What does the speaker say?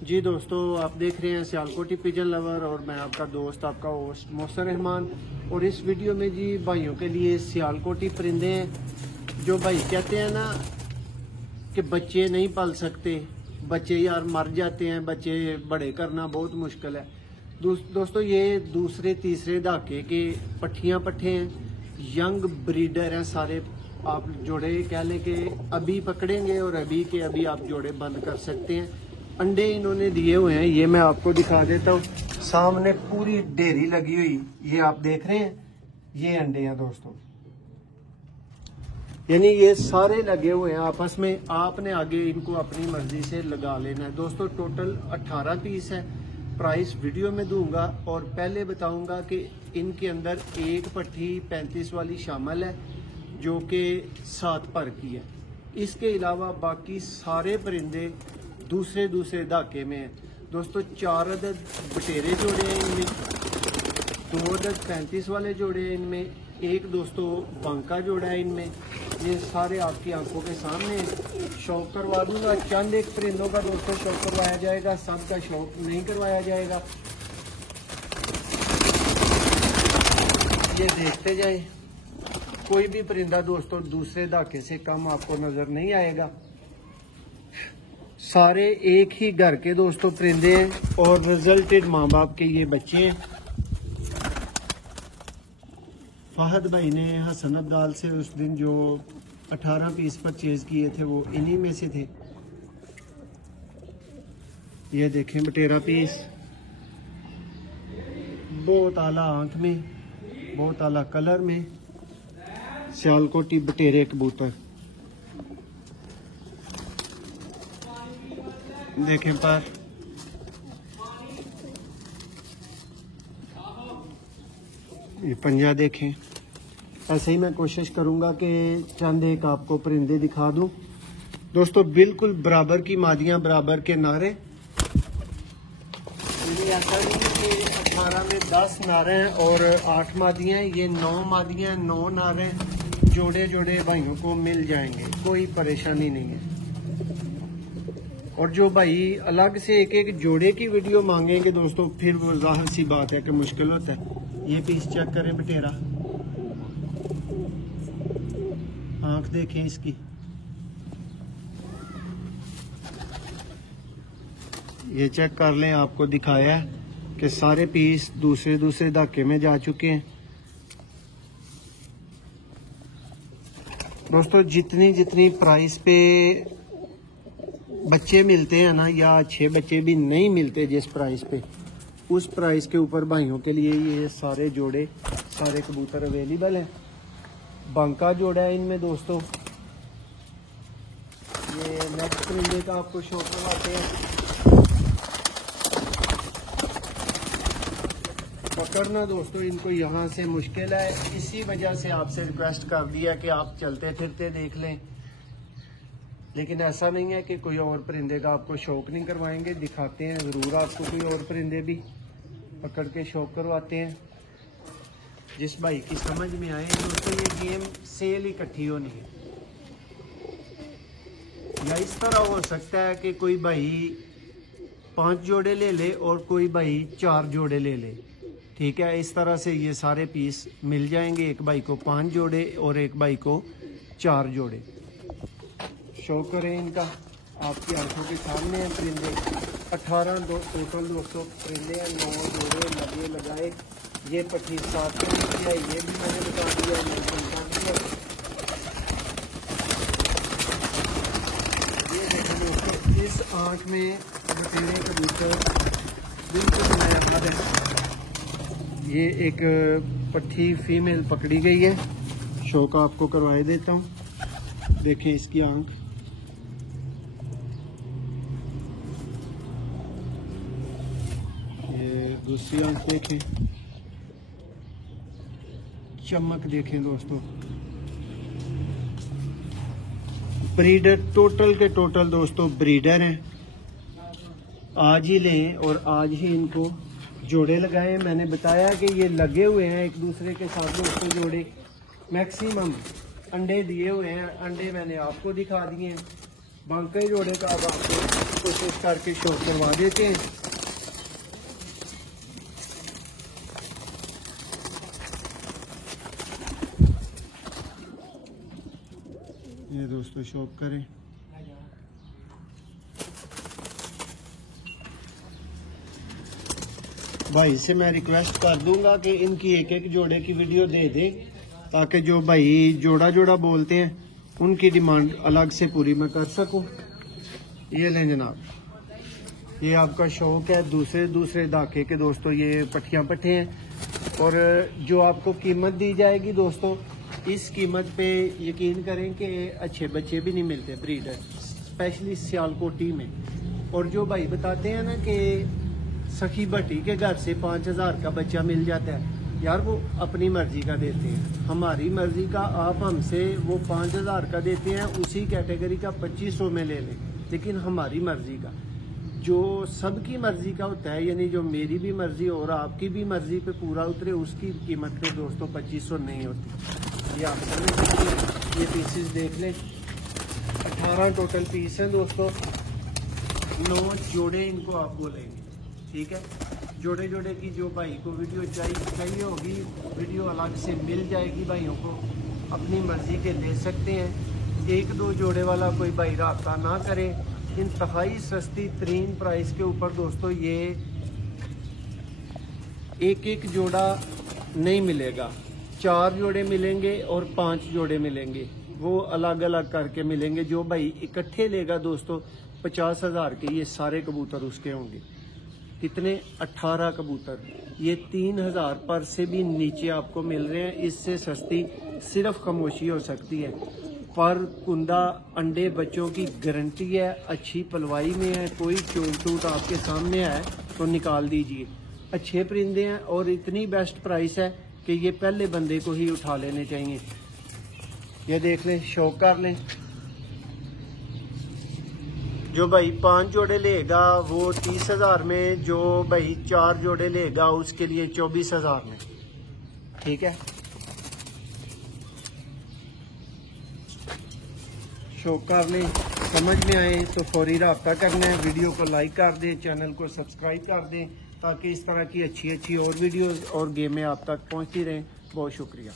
जी दोस्तों, आप देख रहे हैं सियालकोटी पिजन लवर और मैं आपका दोस्त, आपका होस्ट मोहसिन रहमान। और इस वीडियो में जी भाइयों के लिए सियालकोटी परिंदे हैं। जो भाई कहते हैं ना कि बच्चे नहीं पाल सकते, बच्चे यार मर जाते हैं, बच्चे बड़े करना बहुत मुश्किल है। दोस्तों ये दूसरे तीसरे दहाके के पट्ठियाँ पट्ठे हैं, यंग ब्रीडर हैं सारे। आप जोड़े कह लें कि अभी पकड़ेंगे और अभी के अभी आप जोड़े बंद कर सकते हैं। अंडे इन्होंने दिए हुए हैं, ये मैं आपको दिखा देता हूँ। सामने पूरी ढेरी लगी हुई, ये आप देख रहे हैं, ये अंडे हैं दोस्तों। यानी ये सारे लगे हुए हैं आपस में, आपने आगे इनको अपनी मर्जी से लगा लेना है। दोस्तों टोटल 18 पीस है। प्राइस वीडियो में दूंगा और पहले बताऊंगा कि इनके अंदर एक पट्टी 35 वाली शामिल है जो कि 7 पर की है। इसके अलावा बाकी सारे परिंदे दूसरे दहाके में है। दोस्तों 4 अदद बटेरे जोड़े हैं इनमें, 2 अदद 35 वाले जोड़े हैं इनमें, एक दोस्तों बांका जोड़ा है इनमें। ये सारे आपकी आंखों के सामने शौक करवा दूंगा। चंद एक परिंदों का दोस्तों शौक करवाया जाएगा, सबका शौक नहीं करवाया जाएगा। ये देखते जाए, कोई भी परिंदा दोस्तों दूसरे दहाके से कम आपको नजर नहीं आएगा। सारे एक ही घर के दोस्तों परिंदे हैं और रिजल्टेड माँ बाप के ये बच्चे हैं। फहद भाई ने हसन अब्दाल से उस दिन जो 18 पीस परचेज किए थे वो इन्हीं में से थे। ये देखें बटेरा पीस, बहुत आला आंख में, बहुत आला कलर में, सियालकोटी बटेरे कबूतर देखें पर। ये पंजा देखें। ऐसे ही मैं कोशिश करूंगा कि चंद एक आपको परिंदे दिखा दूं। दोस्तों बिल्कुल बराबर की मादियां, बराबर के नारे। ऐसा नहीं है कि 18 में 10 नारे हैं और 8 मादियां हैं। ये 9 मादियां, 9 नारे हैं। जोड़े जोड़े भाइयों को मिल जाएंगे, कोई परेशानी नहीं है। और जो भाई अलग से एक एक जोड़े की वीडियो मांगेंगे दोस्तों, फिर वो जाहिर सी बात है कि मुश्किल होता है। ये पीस चेक करें बटेरा, आंख देखें इसकी। ये चेक कर लें, आपको दिखाया है कि सारे पीस दूसरे दहाके में जा चुके हैं। दोस्तों जितनी प्राइस पे बच्चे मिलते हैं ना, या अच्छे बच्चे भी नहीं मिलते जिस प्राइस पे, उस प्राइस के ऊपर भाइयों के लिए ये सारे जोड़े, सारे कबूतर अवेलेबल हैं। बांका जोड़ा है इनमें दोस्तों। ये नेक्स्ट परिंदे का आपको शो करवाते हैं। पकड़ना दोस्तों इनको यहाँ से मुश्किल है, इसी वजह से आपसे रिक्वेस्ट कर दिया कि आप चलते फिरते देख लें। लेकिन ऐसा नहीं है कि कोई और परिंदे का आपको शौक नहीं करवाएंगे, दिखाते हैं ज़रूर आपको कोई और परिंदे भी पकड़ के शौक करवाते हैं। जिस भाई की समझ में आए दोस्तों, ये गेम सेल इकट्ठी होनी है। या इस तरह हो सकता है कि कोई भाई 5 जोड़े ले ले और कोई भाई 4 जोड़े ले ले, ठीक है। इस तरह से ये सारे पीस मिल जाएंगे, एक भाई को 5 जोड़े और एक भाई को 4 जोड़े। शो करें इनका, आपकी आंखों के सामने हैं परिंदे। 18 टोटल दोस्तों परिंदे हैं, 9 जोड़े लगे लगाए। ये पट्टी 7 की है, ये भी मैंने बता दिया, ये देखें दोस्तों, इस आंख में बटेरे कबूतर बिल्कुल नया है। ये एक पट्टी फीमेल पकड़ी गई है, शो का आपको करवाए देता हूँ। देखें इसकी आंख, दूसरी आंख देखें, चमक देखें दोस्तों। ब्रीडर टोटल के टोटल दोस्तों ब्रीडर हैं। आज ही लें और आज ही इनको जोड़े लगाएं। मैंने बताया कि ये लगे हुए हैं एक दूसरे के साथ दोस्तों जोड़े। मैक्सिमम अंडे दिए हुए हैं, अंडे मैंने आपको दिखा दिए हैं। बांके जोड़े का अब आपको कोशिश करके शो करवा देते हैं। ये दोस्तों शौक करें। भाई से मैं रिक्वेस्ट कर दूंगा कि इनकी एक एक जोड़े की वीडियो दे दे, ताकि जो भाई जोड़ा जोड़ा बोलते हैं उनकी डिमांड अलग से पूरी मैं कर सकूं। ये लें जनाब, ये आपका शौक है। दूसरे दूसरे दाके के दोस्तों ये पट्टियां पट्टे हैं। और जो आपको कीमत दी जाएगी दोस्तों, इस कीमत पे यकीन करें कि अच्छे बच्चे भी नहीं मिलते ब्रीडर, स्पेशली सियालकोटी में। और जो भाई बताते हैं ना कि सखी भट्टी के घर से 5000 का बच्चा मिल जाता है, यार वो अपनी मर्जी का देते हैं। हमारी मर्जी का आप हमसे वो 5000 का देते हैं, उसी कैटेगरी का 2500 में ले लें, लेकिन हमारी मर्जी का जो सबकी मर्जी का होता है, यानी जो मेरी भी मर्जी और आपकी भी मर्जी पे पूरा उतरे, उसकी कीमत पे दोस्तों 2500 नहीं होती। ये आप समझ सकते हैं। ये पीसेस देख लें, 18 टोटल पीस हैं दोस्तों। 9 जोड़े इनको आप बोलेंगे, ठीक है। जोड़े जोड़े की जो भाई को वीडियो चाहिए होगी, वीडियो अलग से मिल जाएगी। भाइयों को अपनी मर्जी के ले सकते हैं। 1-2 जोड़े वाला कोई भाई राब्ता ना करे। इंतहाई सस्ती तरीन प्राइस के ऊपर दोस्तों ये एक जोड़ा नहीं मिलेगा। 4 जोड़े मिलेंगे और 5 जोड़े मिलेंगे, वो अलग अलग करके मिलेंगे। जो भाई इकट्ठे लेगा दोस्तों 50,000 के ये सारे कबूतर उसके होंगे। कितने? 18 कबूतर। ये 3000 पर से भी नीचे आपको मिल रहे हैं। इससे सस्ती सिर्फ खामोशी हो सकती है। पर कुंदा अंडे बच्चों की गारंटी है, अच्छी पलवाई में है, कोई चोट टूट आपके सामने है तो निकाल दीजिए। अच्छे परिंदे हैं और इतनी बेस्ट प्राइस है कि ये पहले बंदे को ही उठा लेने चाहिए। ये देख लें, शौक कर लें। जो भाई 5 जोड़े लेगा वो 30,000 में, जो भाई 4 जोड़े लेगा उसके लिए 24,000 में, ठीक है। शौक कर लें, समझ में आए तो फौरी रब्ता करना है। वीडियो को लाइक कर दें, चैनल को सब्सक्राइब कर दें, ताकि इस तरह की अच्छी और वीडियोस और गेमें आप तक पहुंचती रहें। बहुत शुक्रिया।